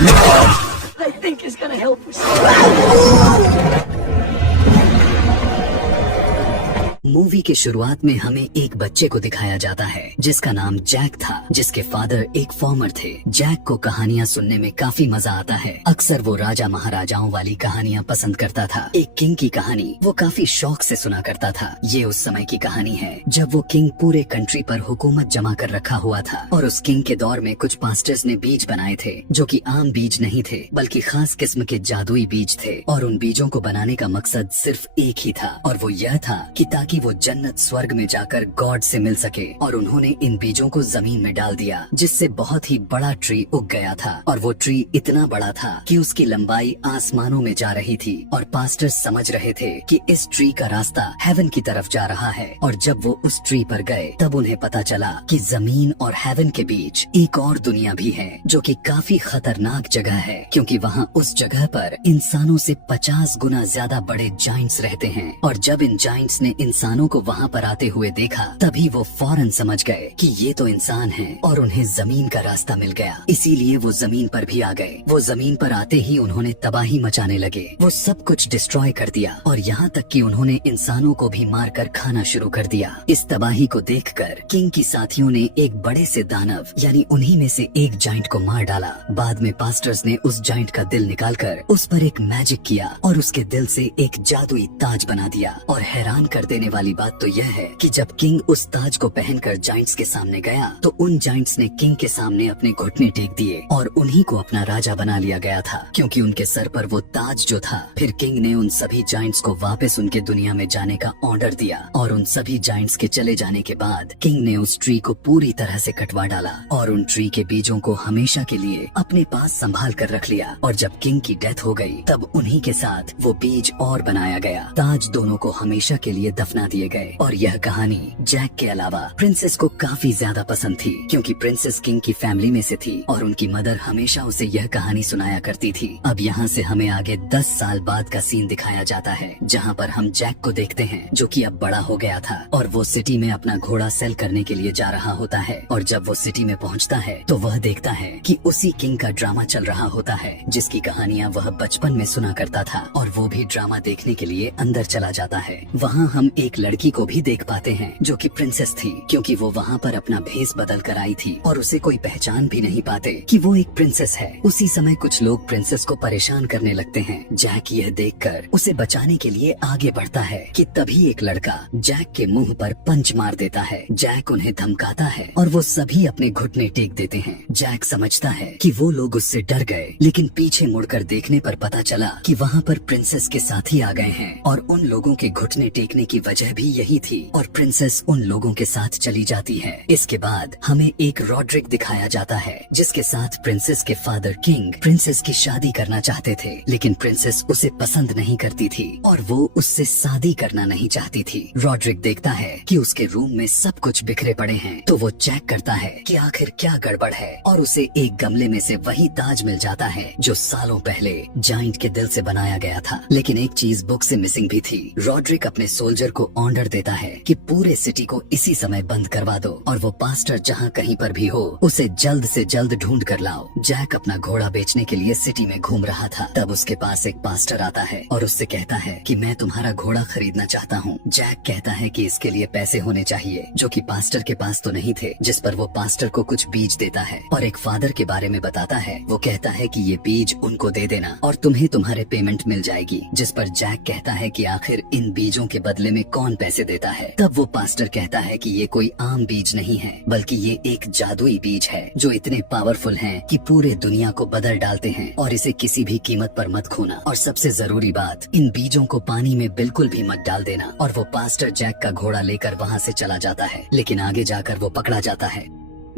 I think is gonna help us. Movie की शुरुआत में हमें एक बच्चे को दिखाया जाता है जिसका नाम जैक था, जिसके फादर एक फार्मर थे। जैक को कहानियाँ सुनने में काफी मजा आता है। अक्सर वो राजा महाराजाओं वाली कहानियाँ पसंद करता था। एक किंग की कहानी वो काफी शौक से सुना करता था। ये उस समय की कहानी है जब वो किंग पूरे कंट्री पर हुकूमत जमा कर रखा हुआ था और उस किंग के दौर में कुछ पास्टर्स ने बीज बनाए थे जो कि आम बीज नहीं थे बल्कि खास किस्म के जादुई बीज थे। और उन बीजों को बनाने का मकसद सिर्फ एक ही था और वो यह था कि ताकि वो जन्नत स्वर्ग में जाकर गॉड से मिल सके। और उन्होंने इन बीजों को जमीन में डाल दिया जिससे बहुत ही बड़ा ट्री उग गया था। और वो ट्री इतना बड़ा था कि उसकी लंबाई आसमानों में जा रही थी और पास्टर समझ रहे थे कि इस ट्री का रास्ता हेवन की तरफ जा रहा है। और जब वो उस ट्री पर गए तब उन्हें पता चला कि जमीन और हेवन के बीच एक और दुनिया भी है जो कि काफी खतरनाक जगह है, क्योंकि वहाँ उस जगह पर इंसानों से 50 गुना ज्यादा बड़े जाइंट्स रहते हैं। और जब इन जाइंट्स ने इंसानों को वहाँ पर आते हुए देखा तभी वो फौरन समझ गए कि ये तो इंसान हैं और उन्हें जमीन का रास्ता मिल गया। इसीलिए वो जमीन पर भी आ गए। वो जमीन पर आते ही उन्होंने तबाही मचाने लगे। वो सब कुछ डिस्ट्रॉय कर दिया और यहाँ तक कि उन्होंने इंसानों को भी मारकर खाना शुरू कर दिया। इस तबाही को देखकर किंग की साथियों ने एक बड़े से दानव यानी उन्हीं में से एक जाइंट को मार डाला। बाद में पास्टर्स ने उस जाइंट का दिल निकालकर उस पर एक मैजिक किया और उसके दिल से एक जादुई ताज बना दिया। और हैरान कर देने वाली बात तो यह है कि जब किंग उस ताज को पहनकर जाइंट्स के सामने गया तो उन जाइंट्स ने किंग के सामने अपने घुटने टेक दिए और उन्हीं को अपना राजा बना लिया गया था, क्योंकि उनके सर पर वो ताज जो था। फिर किंग ने उन सभी जाइंट्स को वापस उनके दुनिया में जाने का ऑर्डर दिया और उन सभी जाइंट्स के चले जाने के बाद किंग ने उस ट्री को पूरी तरह से कटवा डाला और उन ट्री के बीजों को हमेशा के लिए अपने पास संभाल कर रख लिया। और जब किंग की डेथ हो गई तब उन्हीं के साथ वो बीज और बनाया गया। ताज दोनों को हमेशा के लिए दफना दिए गए। और यह कहानी जैक के अलावा प्रिंसेस को काफी ज्यादा पसंद थी, क्योंकि प्रिंसेस किंग की फैमिली में से थी और उनकी मदर हमेशा उसे यह कहानी सुनाया करती थी। अब यहाँ से हमें आगे 10 साल बाद का सीन दिखाया जाता है जहाँ पर हम जैक को देखते हैं जो कि अब बड़ा हो गया था और वो सिटी में अपना घोड़ा सेल करने के लिए जा रहा होता है। और जब वो सिटी में पहुँचता है तो वह देखता है कि उसी किंग का ड्रामा चल रहा होता है जिसकी कहानियाँ वह बचपन में सुना करता था और वो भी ड्रामा देखने के लिए अंदर चला जाता है। वहाँ हम एक लड़की को भी देख पाते हैं जो कि प्रिंसेस थी, क्योंकि वो वहाँ पर अपना भेस बदल कर आई थी और उसे कोई पहचान भी नहीं पाते कि वो एक प्रिंसेस है। उसी समय कुछ लोग प्रिंसेस को परेशान करने लगते हैं। जैक यह देखकर उसे बचाने के लिए आगे बढ़ता है कि तभी एक लड़का जैक के मुंह पर पंच मार देता है। जैक उन्हें धमकाता है और वो सभी अपने घुटने टेक देते हैं। जैक समझता है कि वो लोग उससे डर गए, लेकिन पीछे मुड़कर देखने पर पता चला कि वहाँ पर प्रिंसेस के साथी आ गए हैं और उन लोगों के घुटने टेकने की वजह भी यही थी और प्रिंसेस उन लोगों के साथ चली जाती है। इसके बाद हमें एक रॉड्रिक दिखाया जाता है जिसके साथ प्रिंसेस के फादर किंग प्रिंसेस की शादी करना चाहते थे, लेकिन प्रिंसेस उसे पसंद नहीं करती थी और वो उससे शादी करना नहीं चाहती थी। रॉड्रिक देखता है कि उसके रूम में सब कुछ बिखरे पड़े हैं तो वो चेक करता है कि आखिर क्या गड़बड़ है और उसे एक गमले में से वही ताज मिल जाता है जो सालों पहले जाइंट के दिल से बनाया गया था। लेकिन एक चीज बुक से मिसिंग भी थी। रॉड्रिक अपने सोल्जर को ऑर्डर देता है कि पूरे सिटी को इसी समय बंद करवा दो और वो पास्टर जहाँ कहीं पर भी हो उसे जल्द से जल्द ढूंढ कर लाओ। जैक अपना घोड़ा बेचने के लिए सिटी में घूम रहा था, तब उसके पास एक पास्टर आता है और उससे कहता है कि मैं तुम्हारा घोड़ा खरीदना चाहता हूँ। जैक कहता है कि इसके लिए पैसे होने चाहिए, जो कि पास्टर के पास तो नहीं थे, जिस पर वो पास्टर को कुछ बीज देता है और एक फादर के बारे में बताता है। वो कहता है कि ये बीज उनको दे देना और तुम्हें तुम्हारे पेमेंट मिल जाएगी, जिस पर जैक कहता है कि आखिर इन बीजों के बदले में कौन पैसे देता है। तब वो पास्टर कहता है कि ये कोई आम बीज नहीं है, बल्कि ये एक जादुई बीज है जो इतने पावरफुल हैं कि पूरे दुनिया को बदल डालते हैं और इसे किसी भी कीमत पर मत खोना। और सबसे जरूरी बात, इन बीजों को पानी में बिल्कुल भी मत डाल देना। और वो पास्टर जैक का घोड़ा लेकर वहाँ से चला जाता है, लेकिन आगे जाकर वो पकड़ा जाता है।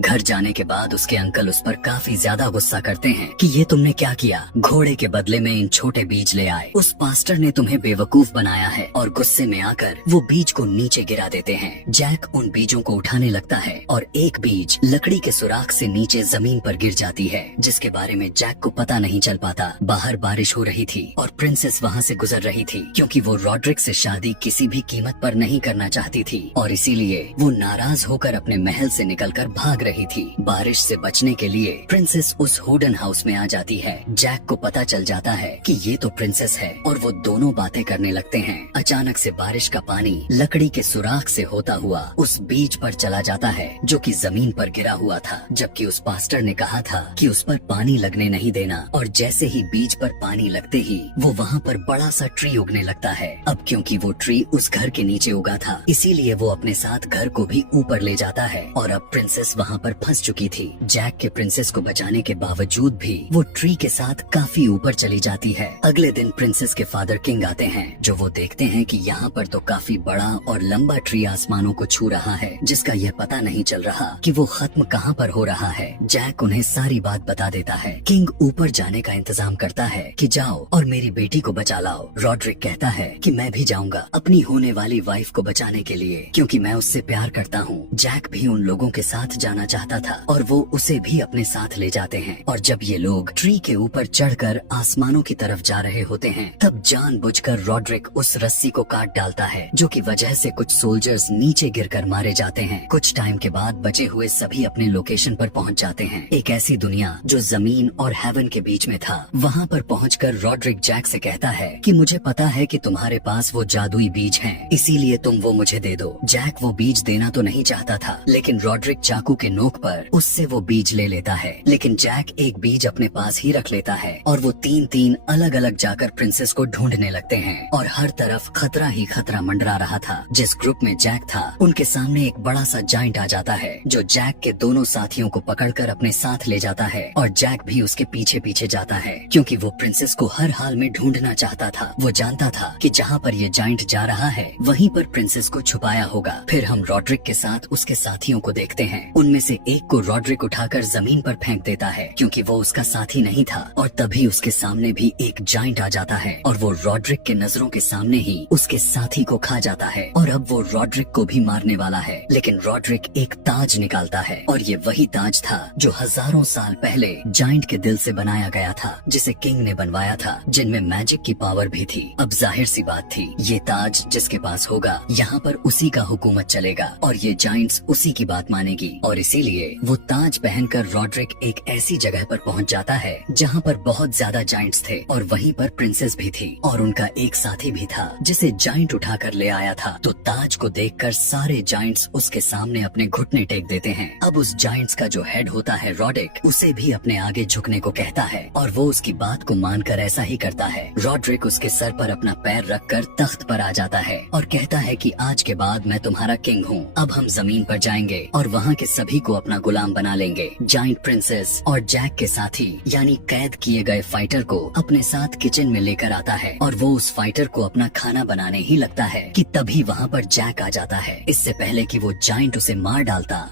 घर जाने के बाद उसके अंकल उस पर काफी ज्यादा गुस्सा करते हैं कि ये तुमने क्या किया, घोड़े के बदले में इन छोटे बीज ले आए। उस पास्टर ने तुम्हें बेवकूफ बनाया है। और गुस्से में आकर वो बीज को नीचे गिरा देते हैं। जैक उन बीजों को उठाने लगता है और एक बीज लकड़ी के सुराख से नीचे जमीन पर गिर जाती है, जिसके बारे में जैक को पता नहीं चल पाता। बाहर बारिश हो रही थी और प्रिंसेस वहाँ से गुजर रही थी, क्योंकि वो रॉड्रिक से शादी किसी भी कीमत पर नहीं करना चाहती थी और इसीलिए वो नाराज होकर अपने महल से निकलकर भाग भाग रही थी। बारिश से बचने के लिए प्रिंसेस उस हुडन हाउस में आ जाती है। जैक को पता चल जाता है कि ये तो प्रिंसेस है और वो दोनों बातें करने लगते हैं। अचानक से बारिश का पानी लकड़ी के सुराख से होता हुआ उस बीज पर चला जाता है जो कि जमीन पर गिरा हुआ था, जबकि उस पास्टर ने कहा था कि उस पर पानी लगने नहीं देना। और जैसे ही बीज पर पानी लगते ही वो वहाँ पर बड़ा सा ट्री उगने लगता है। अब क्योंकि वो ट्री उस घर के नीचे उगा था, इसीलिए वो अपने साथ घर को भी ऊपर ले जाता है। और अब प्रिंसेस वहाँ पर फंस चुकी थी। जैक के प्रिंसेस को बचाने के बावजूद भी वो ट्री के साथ काफी ऊपर चली जाती है। अगले दिन प्रिंसेस के फादर किंग आते हैं, जो वो देखते हैं कि यहाँ पर तो काफी बड़ा और लंबा ट्री आसमानों को छू रहा है, जिसका यह पता नहीं चल रहा कि वो खत्म कहाँ पर हो रहा है। जैक उन्हें सारी बात बता देता है। किंग ऊपर जाने का इंतजाम करता है कि जाओ और मेरी बेटी को बचा लाओ। रॉड्रिक कहता है कि मैं भी जाऊंगा अपनी होने वाली वाइफ को बचाने के लिए, क्योंकि मैं उससे प्यार करता हूँ। जैक भी उन लोगों के साथ जाना चाहता था और वो उसे भी अपने साथ ले जाते हैं। और जब ये लोग ट्री के ऊपर चढ़कर आसमानों की तरफ जा रहे होते हैं, तब जानबूझकर रॉड्रिक उस रस्सी को काट डालता है, जो की वजह से कुछ सोल्जर्स नीचे गिरकर मारे जाते हैं। कुछ टाइम के बाद बचे हुए सभी अपने लोकेशन पर पहुंच जाते हैं। एक ऐसी दुनिया जो जमीन और हेवन के बीच में था। वहाँ पर पहुंचकर रॉड्रिक जैक से कहता है कि मुझे पता है कि तुम्हारे पास वो जादुई बीज हैं, इसीलिए तुम वो मुझे दे दो। जैक वो बीज देना तो नहीं चाहता था, लेकिन रॉड्रिक चाकू के नोक पर उससे वो बीज ले लेता है। लेकिन जैक एक बीज अपने पास ही रख लेता है और वो तीन अलग अलग जाकर प्रिंसेस को ढूंढने लगते हैं। और हर तरफ खतरा ही खतरा मंडरा रहा था। जिस ग्रुप में जैक था, उनके सामने एक बड़ा सा जाइंट आ जाता है, जो जैक के दोनों साथियों को पकड़कर अपने साथ ले जाता है। और जैक भी उसके पीछे पीछे जाता है, क्योंकि वो प्रिंसेस को हर हाल में ढूंढना चाहता था। वो जानता था कि जहाँ पर ये जाइंट जा रहा है, वहीं पर प्रिंसेस को छुपाया होगा। फिर हम रॉड्रिक के साथ उसके साथियों को देखते हैं। उनमें से एक को रॉड्रिक उठाकर जमीन पर फेंक देता है, क्योंकि वो उसका साथी नहीं था। और तभी उसके सामने भी एक जाइंट आ जाता है और वो रॉड्रिक के नजरों के सामने ही उसके साथी को खा जाता है। और अब वो रॉड्रिक को भी मारने वाला है, लेकिन रॉड्रिक एक ताज निकालता है, और ये वही ताज था जो हजारों साल पहले जाइंट के दिल से बनाया गया था, जिसे किंग ने बनवाया था, जिनमें मैजिक की पावर भी थी। अब जाहिर सी बात थी, ये ताज जिसके पास होगा, यहाँ पर उसी का हुकूमत चलेगा और ये जाइंट्स उसी की बात मानेगी। और इसीलिए वो ताज पहनकर रॉड्रिक एक ऐसी जगह पर पहुँच जाता है जहाँ पर बहुत ज्यादा जाइंट्स थे, और वहीं पर प्रिंसेस भी थी और उनका एक साथी भी था जिसे जाइंट उठाकर ले आया था। तो ताज को देखकर सारे जाइंट्स उसके सामने अपने घुटने टेक देते हैं। अब उस जाइंट्स का जो हेड होता है रॉड्रिक, उसे भी अपने आगे झुकने को कहता है और वो उसकी बात को मानकर ऐसा ही करता है। रॉड्रिक उसके सर पर अपना पैर रखकर तख्त पर आ जाता है और कहता है कि आज के बाद मैं तुम्हारा किंग हूँ। अब हम जमीन पर जाएंगे और वहाँ के सभी को अपना गुलाम बना लेंगे। जाइंट प्रिंसेस और जैक के साथी यानी कैद किए गए फाइटर को अपने साथ किचन में लेकर आता है और वो उस फाइटर को अपना खाना बनाने ही लगता है कि तभी वहाँ पर जैक आ जाता है। इससे पहले कि वो जाइंट उसे मार डालता,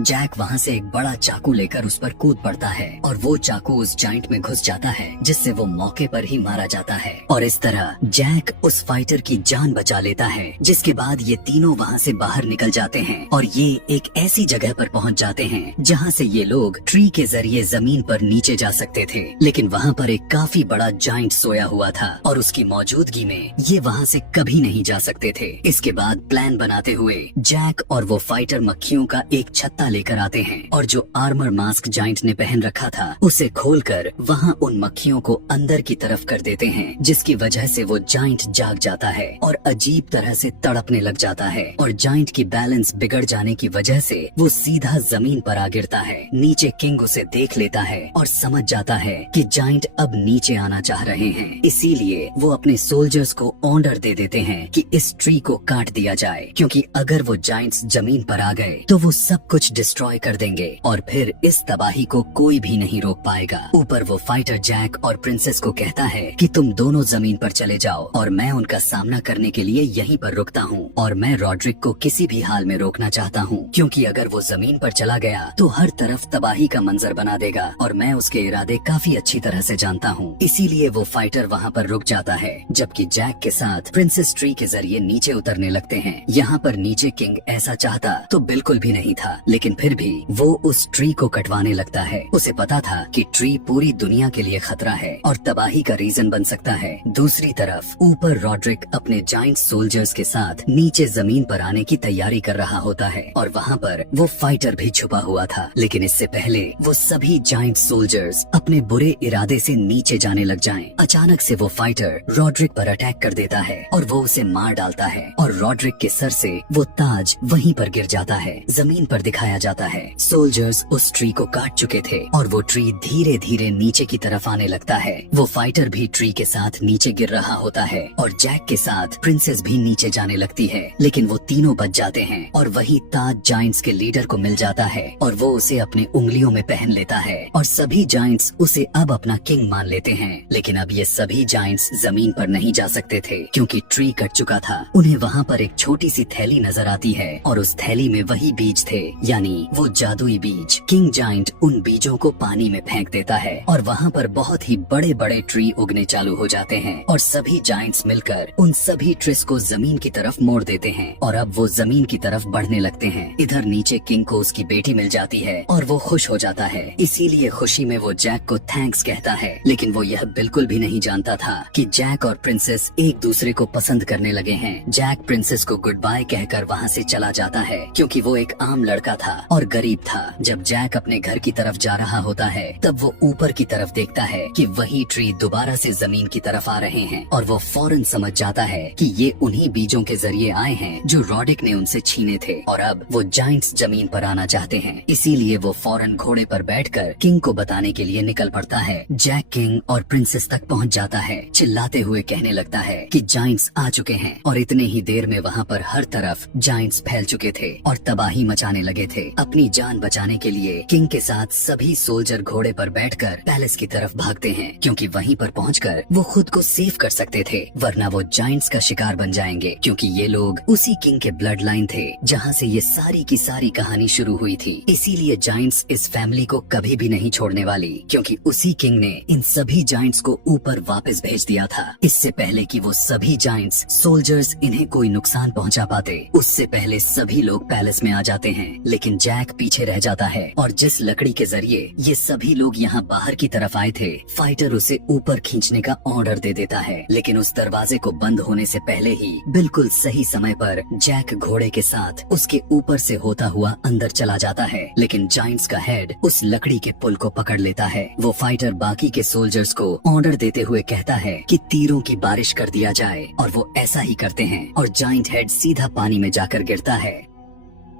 जैक वहाँ से एक बड़ा चाकू लेकर उस पर कूद पड़ता है और वो चाकू उस जाइंट में घुस जाता है, जिससे वो मौके पर ही मारा जाता है। और इस तरह जैक उस फाइटर की जान बचा लेता है, जिसके बाद ये तीनों वहाँ से बाहर निकल जाते हैं और ये एक ऐसी जगह पर पहुँच जाते हैं जहाँ से ये लोग ट्री के जरिए जमीन पर नीचे जा सकते थे। लेकिन वहाँ पर एक काफी बड़ा जाइंट सोया हुआ था और उसकी मौजूदगी में ये वहाँ से कभी नहीं जा सकते थे। इसके बाद प्लान बनाते हुए जैक और वो फाइटर मक्खियों का एक छत्ता लेकर आते हैं और जो आर्मर मास्क जाइंट ने पहन रखा था उसे खोलकर वहाँ उन मक्खियों को अंदर की तरफ कर देते हैं, जिसकी वजह से वो जाइंट जाग जाता है और अजीब तरह से तड़पने लग जाता है। और जाइंट की बैलेंस बिगड़ जाने की वजह से वो सीधा जमीन पर आ गिरता है। नीचे किंग उसे देख लेता है और समझ जाता है कि जाइंट अब नीचे आना चाह रहे हैं, इसीलिए वो अपने सोल्जर्स को ऑर्डर दे देते हैं कि इस ट्री को काट दिया जाए, क्योंकि अगर वो जाइंट्स जमीन पर आ गए तो वो सब कुछ डिस्ट्रॉय कर देंगे और फिर इस तबाही को कोई भी नहीं रोक पाएगा। ऊपर वो फाइटर जैक और प्रिंसेस को कहता है कि तुम दोनों जमीन पर चले जाओ और मैं उनका सामना करने के लिए यहीं पर रुकता हूँ। और मैं रॉड्रिक को किसी भी हाल में रोकना चाहता हूँ, क्योंकि अगर वो जमीन पर चला गया तो हर तरफ तबाही का मंजर बना देगा और मैं उसके इरादे काफी अच्छी तरह से जानता हूँ। इसीलिए वो फाइटर वहाँ पर रुक जाता है, जबकि जैक के साथ प्रिंसेस ट्री के जरिए नीचे उतरने लगते हैं। यहाँ पर नीचे किंग ऐसा चाहता तो बिल्कुल भी नहीं था, लेकिन लेकिन फिर भी वो उस ट्री को कटवाने लगता है। उसे पता था कि ट्री पूरी दुनिया के लिए खतरा है और तबाही का रीजन बन सकता है। दूसरी तरफ ऊपर रॉड्रिक अपने जाइंट सोल्जर्स के साथ नीचे जमीन पर आने की तैयारी कर रहा होता है और वहाँ पर वो फाइटर भी छुपा हुआ था। लेकिन इससे पहले वो सभी जाइंट सोल्जर्स अपने बुरे इरादे से नीचे जाने लग जाएं, अचानक से वो फाइटर रॉड्रिक पर अटैक कर देता है और वो उसे मार डालता है और रॉड्रिक के सर से वो ताज वहीं पर गिर जाता है। जमीन पर दिखाया जाता है सोल्जर्स उस ट्री को काट चुके थे और वो ट्री धीरे धीरे नीचे की तरफ आने लगता है। वो फाइटर भी ट्री के साथ नीचे गिर रहा होता है और जैक के साथ प्रिंसेस भी नीचे जाने लगती है, लेकिन वो तीनों बच जाते हैं और वही ताज जाइंट्स के लीडर को मिल जाता है और वो उसे अपने उंगलियों में पहन लेता है और सभी जाइंट्स उसे अब अपना किंग मान लेते हैं। लेकिन अब ये सभी जाइंट्स जमीन पर नहीं जा सकते थे क्योंकि ट्री कट चुका था। उन्हें वहाँ पर एक छोटी सी थैली नजर आती है और उस थैली में वही बीज थे, यानी वो जादुई बीज। किंग जाइंट उन बीजों को पानी में फेंक देता है और वहाँ पर बहुत ही बड़े बड़े ट्री उगने चालू हो जाते हैं और सभी जाइंट्स मिलकर उन सभी ट्रिस को जमीन की तरफ मोड़ देते हैं और अब वो जमीन की तरफ बढ़ने लगते हैं। इधर नीचे किंग को उसकी बेटी मिल जाती है और वो खुश हो जाता है, इसीलिए खुशी में वो जैक को थैंक्स कहता है। लेकिन वो यह बिल्कुल भी नहीं जानता था कि जैक और प्रिंसेस एक दूसरे को पसंद करने लगे हैं। जैक प्रिंसेस को गुड बाय कहकर वहाँ से चला जाता है क्योंकि वो एक आम लड़का था और गरीब था। जब जैक अपने घर की तरफ जा रहा होता है तब वो ऊपर की तरफ देखता है कि वही ट्री दोबारा से जमीन की तरफ आ रहे हैं और वो फौरन समझ जाता है कि ये उन्हीं बीजों के जरिए आए हैं जो रॉड्रिक ने उनसे छीने थे और अब वो जाइंट्स जमीन पर आना चाहते हैं। इसीलिए वो फौरन घोड़े पर बैठकर किंग को बताने के लिए निकल पड़ता है। जैक किंग और प्रिंसेस तक पहुंच जाता है, चिल्लाते हुए कहने लगता है कि जाइंट्स आ चुके हैं और इतने ही देर में वहाँ पर हर तरफ जाइंट्स फैल चुके थे और तबाही मचाने लगे थे। अपनी जान बचाने के लिए किंग के साथ सभी सोल्जर घोड़े पर बैठकर पैलेस की तरफ भागते हैं क्योंकि वहीं पर पहुंचकर वो खुद को सेव कर सकते थे, वरना वो जाइंट्स का शिकार बन जाएंगे क्योंकि ये लोग उसी किंग के ब्लड लाइन थे जहाँ से ये सारी की सारी कहानी शुरू हुई थी। इसीलिए जाइंट्स इस फैमिली को कभी भी नहीं छोड़ने वाली क्योंकि उसी किंग ने इन सभी जाइंट्स को ऊपर वापस भेज दिया था। इससे पहले कि वो सभी जाइंट्स सोल्जर्स इन्हें कोई नुकसान पहुंचा पाते, उससे पहले सभी लोग पैलेस में आ जाते हैं। लेकिन जैक पीछे रह जाता है और जिस लकड़ी के जरिए ये सभी लोग यहाँ बाहर की तरफ आए थे, फाइटर उसे ऊपर खींचने का ऑर्डर दे देता है। लेकिन उस दरवाजे को बंद होने से पहले ही बिल्कुल सही समय पर जैक घोड़े के साथ उसके ऊपर से होता हुआ अंदर चला जाता है। लेकिन जाइंट्स का हेड उस लकड़ी के पुल को पकड़ लेता है। वो फाइटर बाकी के सोल्जर्स को ऑर्डर देते हुए कहता है कि तीरों की बारिश कर दिया जाए और वो ऐसा ही करते हैं और जाइंट हेड सीधा पानी में जाकर गिरता है।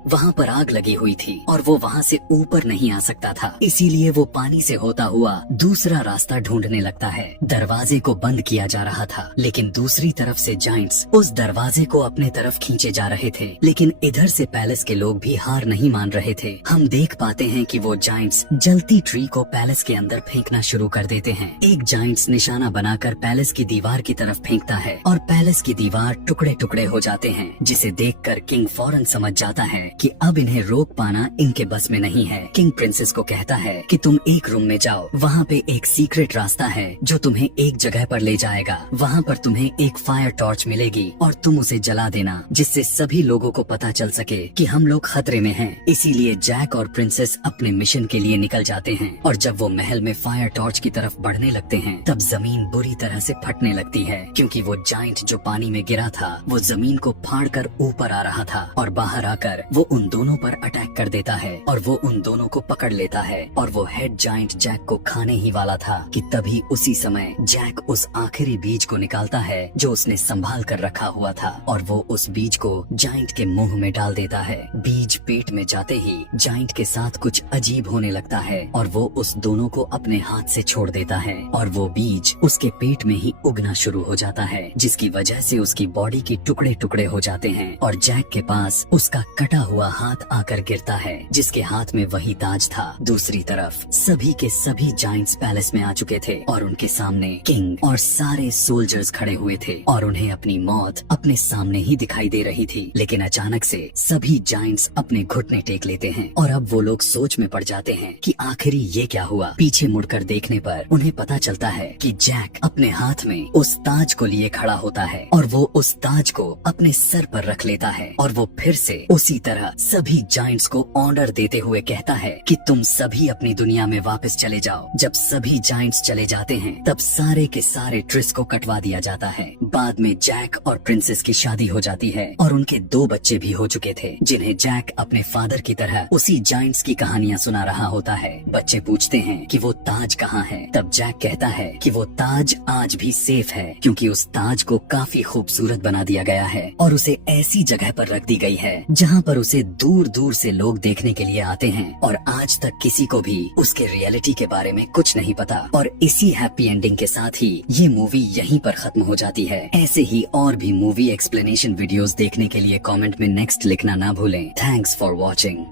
वहाँ पर आग लगी हुई थी और वो वहाँ से ऊपर नहीं आ सकता था, इसीलिए वो पानी से होता हुआ दूसरा रास्ता ढूंढने लगता है। दरवाजे को बंद किया जा रहा था लेकिन दूसरी तरफ से जाइंट्स उस दरवाजे को अपने तरफ खींचे जा रहे थे। लेकिन इधर से पैलेस के लोग भी हार नहीं मान रहे थे। हम देख पाते हैं कि वो जाइंट्स जलती ट्री को पैलेस के अंदर फेंकना शुरू कर देते हैं। एक जाइंट्स निशाना बनाकर पैलेस की दीवार की तरफ फेंकता है और पैलेस की दीवार टुकड़े टुकड़े हो जाते हैं, जिसे देखकर किंग फौरन समझ जाता है कि अब इन्हें रोक पाना इनके बस में नहीं है। किंग प्रिंसेस को कहता है कि तुम एक रूम में जाओ, वहाँ पे एक सीक्रेट रास्ता है जो तुम्हें एक जगह पर ले जाएगा। वहाँ पर तुम्हें एक फायर टॉर्च मिलेगी और तुम उसे जला देना, जिससे सभी लोगों को पता चल सके कि हम लोग खतरे में हैं। इसीलिए जैक और प्रिंसेस अपने मिशन के लिए निकल जाते हैं और जब वो महल में फायर टॉर्च की तरफ बढ़ने लगते हैं तब जमीन बुरी तरह से फटने लगती है क्योंकि वो जाइंट जो पानी में गिरा था वो जमीन को फाड़कर ऊपर आ रहा था और बाहर आकर वो उन दोनों पर अटैक कर देता है और वो उन दोनों को पकड़ लेता है और वो हेड जाइंट जैक को खाने ही वाला था कि तभी उसी समय जैक उस आखिरी बीज को निकालता है जो उसने संभाल कर रखा हुआ था और वो उस बीज को जाइंट के मुंह में डाल देता है। बीज पेट में जाते ही जाइंट के साथ कुछ अजीब होने लगता है और वो उस दोनों को अपने हाथ से छोड़ देता है और वो बीज उसके पेट में ही उगना शुरू हो जाता है, जिसकी वजह से उसकी बॉडी के टुकड़े टुकड़े हो जाते हैं और जैक के पास उसका कटा हुआ हाथ आकर गिरता है जिसके हाथ में वही ताज था। दूसरी तरफ सभी के सभी जाइंट्स पैलेस में आ चुके थे और उनके सामने किंग और सारे सोल्जर्स खड़े हुए थे और उन्हें अपनी मौत अपने सामने ही दिखाई दे रही थी। लेकिन अचानक से सभी जाइंट्स अपने घुटने टेक लेते हैं और अब वो लोग सोच में पड़ जाते हैं कि आखिरी ये क्या हुआ। पीछे मुड़कर देखने पर उन्हें पता चलता है कि जैक अपने हाथ में उस ताज को लिए खड़ा होता है और वो उस ताज को अपने सर पर रख लेता है और वो फिर से उसी तरह तरह सभी जायंट्स को ऑर्डर देते हुए कहता है कि तुम सभी अपनी दुनिया में वापस चले जाओ। जब सभी जायंट्स चले जाते हैं तब सारे के सारे ट्रिस को कटवा दिया जाता है। बाद में जैक और प्रिंसेस की शादी हो जाती है और उनके 2 बच्चे भी हो चुके थे, जिन्हें जैक अपने फादर की तरह उसी जायंट्स की कहानियां सुना रहा होता है। बच्चे पूछते हैं कि वो ताज कहाँ है। तब जैक कहता है कि वो ताज आज भी सेफ है, क्योंकि उस ताज को काफी खूबसूरत बना दिया गया है और उसे ऐसी जगह पर रख दी गई है जहाँ पर उसे दूर दूर से लोग देखने के लिए आते हैं और आज तक किसी को भी उसके रियलिटी के बारे में कुछ नहीं पता। और इसी हैप्पी एंडिंग के साथ ही ये मूवी यहीं पर खत्म हो जाती है। ऐसे ही और भी मूवी एक्सप्लेनेशन वीडियोस देखने के लिए कमेंट में नेक्स्ट लिखना ना भूलें। Thanks for watching.